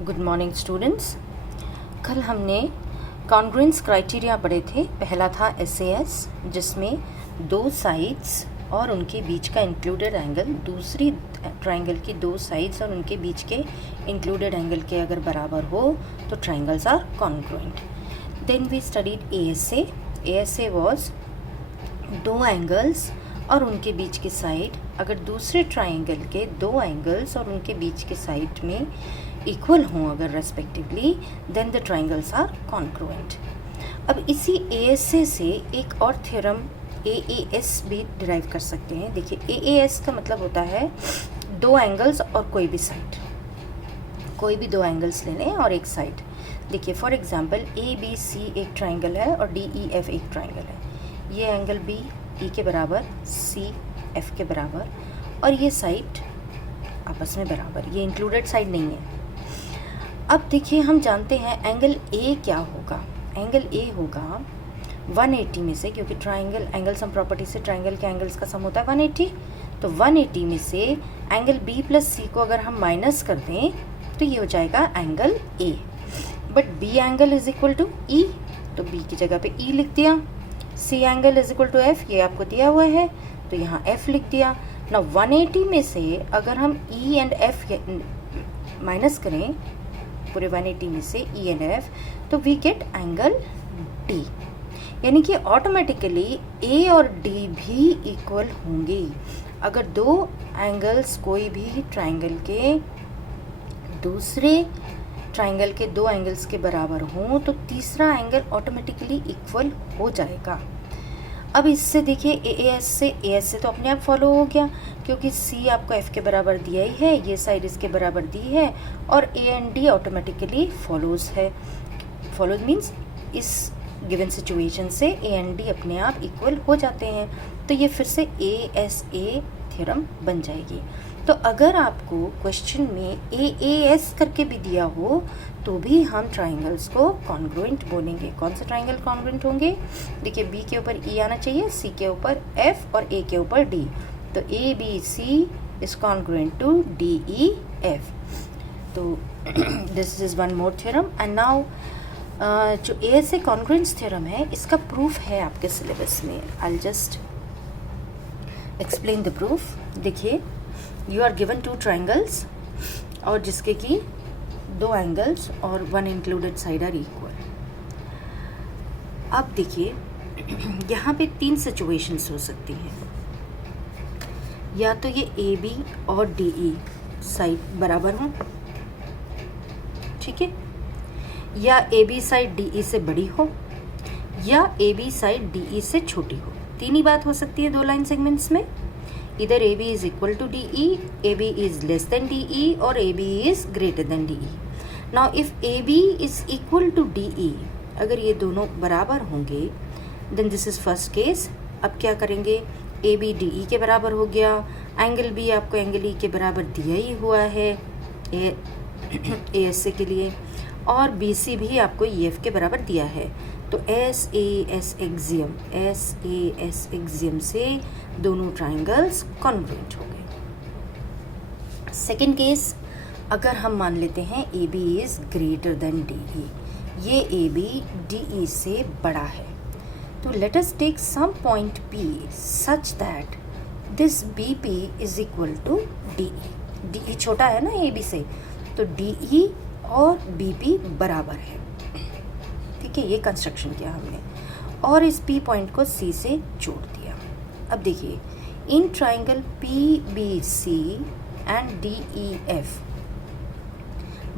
Good morning students. कल हमने congruence criteria पढ़े थे। पहला था SAS, जिसमें दो साइड्स और उनके बीच का इंक्लूडेड एंगल दूसरी ट्राइंगल की दो साइड्स और उनके बीच के इंक्लूडेड एंगल के अगर बराबर हो तो triangles are congruent. Then we studied ASA। ASA was दो एंगल्स और उनके बीच की साइड अगर दूसरे ट्राइंगल के दो एंगल्स और उनके बीच के साइड में इक्वल हों अगर respectively, then the triangles are congruent. अब इसी ASA से एक और थ्योरम AAS भी डिराइव कर सकते हैं। देखिए, AAS का मतलब होता है दो एंगल्स और कोई भी साइड, कोई भी दो एंगल्स ले लें और एक साइड। देखिए, फॉर एग्जांपल ABC एक ट्राइंगल है और DEF एक ट्राइंगल है। ये एंगल B E के बराबर, C F के बराबर और ये साइड आपस में बराबर, ये इंक्लूडेड साइड नहीं है। अब देखिए, हम जानते हैं एंगल A क्या होगा। एंगल A होगा 180 में से, क्योंकि ट्राइंगल एंगल सम प्रॉपर्टी से ट्राइंगल के एंगल्स का सम होता है 180, तो 180 में से एंगल B प्लस C को अगर हम माइनस कर दें तो ये हो जाएगा angle A। But B angle is equal to E, तो B की जगह पे E लिख दिया। C angle is equal to F, ये आपको दिया हुआ है तो यहाँ F लिख दिया ना। 180 में से अगर हम E एंड F माइनस करें, पूरे 180 में से E एंड F, तो वी गेट एंगल D। यानी कि ऑटोमेटिकली A और D भी इक्वल होंगे। अगर दो एंगल्स कोई भी ट्राइंगल के दूसरे ट्राइंगल के दो एंगल्स के बराबर हों तो तीसरा एंगल ऑटोमेटिकली इक्वल हो जाएगा। अब इससे देखिए, AS से तो अपने आप फॉलो हो गया, क्योंकि C आपको F के बराबर दिया ही है, ये साइड इसके बराबर दी है और A and D automatically follows है। फॉलोज मीन्स इस गिवन सिचुएशन से A एंड D अपने आप इक्वल हो जाते हैं, तो ये फिर से ASA थ्योरम बन जाएगी। तो अगर आपको क्वेश्चन में AAS करके भी दिया हो तो भी हम ट्राइंगल्स को कॉन्ग्रुएंट बोलेंगे। कौन से ट्राइंगल कॉन्ग्रुएंट होंगे? देखिए, B के ऊपर E आना चाहिए, C के ऊपर F और A के ऊपर D, तो ABC is congruent to DEF। तो this is one more theorem. And now जो ASA कॉन्ग्रुएंस थ्योरम है, इसका प्रूफ है आपके सिलेबस में। I just explain the proof. देखिए, you are given two triangles और जिसके की दो एंगल्स और one included side are equal. अब देखिए, यहाँ पे तीन सिचुएशंस हो सकती हैं। या तो ये AB और DE साइड बराबर हों, ठीक है, या AB साइड DE से बड़ी हो, या AB साइड DE से छोटी हो। तीन ही बात हो सकती है दो लाइन सेगमेंट्स में। इधर AB is equal to DE, AB is less than DE और AB is greater than DE. Now if AB is equal to DE, अगर ये दोनों बराबर होंगे, then this is first case। अब क्या करेंगे? AB DE के बराबर हो गया, एंगल B आपको एंगल E के बराबर दिया ही हुआ है ASA के लिए, और BC भी आपको EF के बराबर दिया है। तो SAS एक्सियम से दोनों ट्राइंगल्स कॉन्ग्रुएंट हो गए। सेकेंड केस, अगर हम मान लेते हैं AB is greater than DE, ये AB DE से बड़ा है, तो let us take some point P such that this BP is equal to DE। DE छोटा है ना AB से, तो DE और BP बराबर है, ठीक है। ये कंस्ट्रक्शन किया हमने और इस P पॉइंट को C से जोड़ दिया। अब देखिए, in triangle PBC and DEF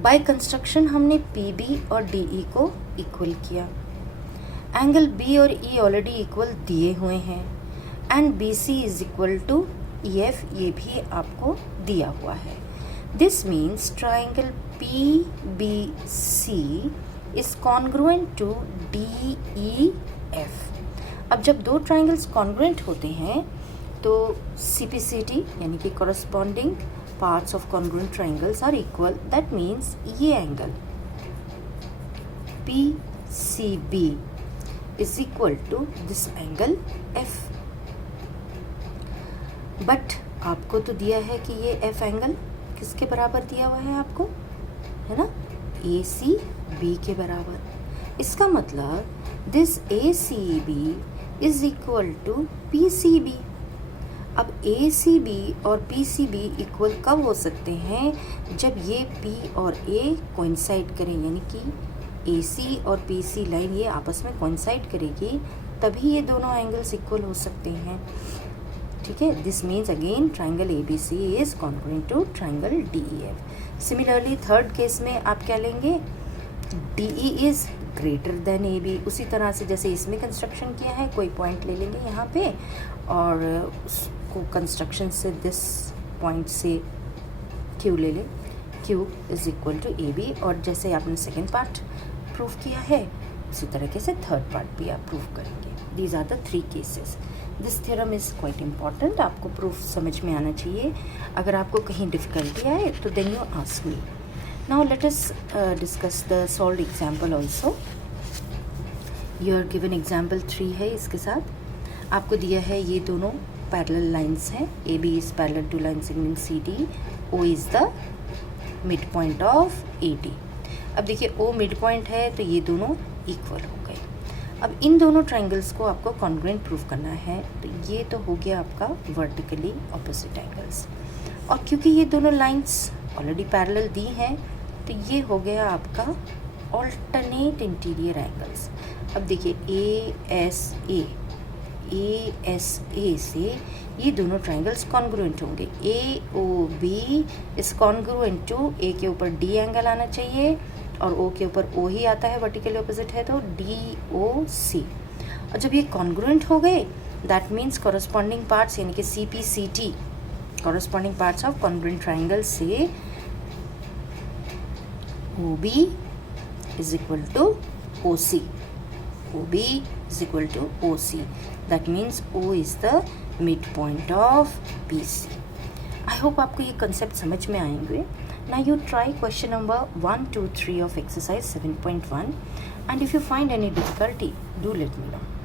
by construction हमने PB और DE को इक्वल किया। एंगल B और E ऑलरेडी इक्वल दिए हुए हैं and BC is equal to EF, ये भी आपको दिया हुआ है। This means triangle PBC is congruent to DEF। अब जब दो ट्राइंगल्स कॉन्ग्रुएंट होते हैं तो CPCT यानी कि corresponding parts of congruent triangles are equal. That means ये angle PCB is equal to this angle F। But आपको तो दिया है कि ये F एंगल किसके बराबर दिया हुआ है आपको, है ना, AC B के बराबर। इसका मतलब this ACB is equal to PCB। अब ACB और PCB इक्वल कब हो सकते हैं? जब ये P और A कोइंसाइड करें, यानी कि AC और PC लाइन ये आपस में कोइंसाइड करेगी, तभी ये दोनों एंगल्स इक्वल हो सकते हैं। ठीक है, this means again triangle ABC is congruent to triangle DEF। Similarly third case में आप क्या लेंगे? DE is greater than AB। उसी तरह से जैसे इसमें कंस्ट्रक्शन किया है, कोई पॉइंट ले लेंगे यहाँ पे और उसको कंस्ट्रक्शन से दिस पॉइंट से Q ले लें, Q is equal to AB। और जैसे आपने सेकेंड पार्ट प्रूव किया है, उसी तरीके से थर्ड पार्ट भी आप प्रूव करेंगे। These are the 3 cases. This theorem is quite important, आपको प्रूफ समझ में आना चाहिए। अगर आपको कहीं डिफ़िकल्टी आए तो then you ask me. Now let us discuss the solved example also. Your given example 3 है, इसके साथ आपको दिया है ये दोनों पैरेलल लाइंस हैं। AB is parallel to line segment CD, O is the mid point of AD। अब देखिए O मिड पॉइंट है तो ये दोनों इक्वल हो गए। अब इन दोनों ट्राइंगल्स को आपको कॉन्ग्रुएंट प्रूफ करना है, तो ये तो हो गया आपका वर्टिकली ऑपोजिट एंगल्स। और क्योंकि ये दोनों लाइंस ऑलरेडी पैरेलल दी हैं, तो ये हो गया आपका ऑल्टरनेट इंटीरियर एंगल्स। अब देखिए ASA से ये दोनों ट्राइंगल्स कॉन्ग्रुएंट होंगे। AOB is congruent to A के ऊपर D एंगल आना चाहिए और O के ऊपर O ही आता है, वर्टिकली ऑपोजिट है तो DOC। और जब ये कॉन्ग्रुएंट हो गए, दैट मीन्स कॉरस्पॉन्डिंग पार्ट्स यानी कि CPCT, corresponding parts of congruent triangle से OB is equal to OC। OB is equal to OC. That means O is the midpoint of BC. I hope आपको ये concept समझ में आएंगे. Now you try question number 1, 2, 3 of exercise 7.1 and if you find any difficulty, do let me know.